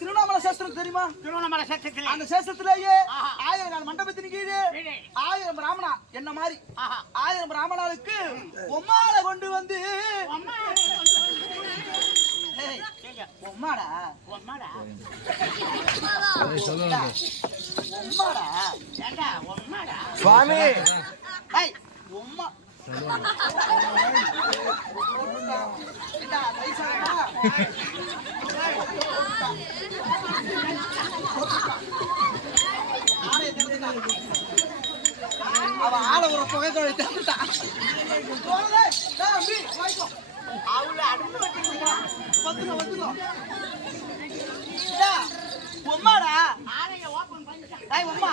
திருவண்ணாமலை சேஸ்திரம் தெரியுமா? திருவண்ணாமலை சேஸ்திரத்தில் அந்த சேஸ்திரத்திலேயே 1000 நாள் மண்டபத்தின் கீழே 1000 பிராமணா என்ன மாதிரி 1000 பிராமணாளுக்கு ஒம்மாளை கொண்டு வந்து ஒம்மாடா ஒம்மாடா ஒம்மாடா சுவாமி ஒம்மா அவன் ஆள ஒரு புகை தந்துட்டான் அவளை அடுத்து வச்சுருக்கான் ஒம்மாடா ஒம்மா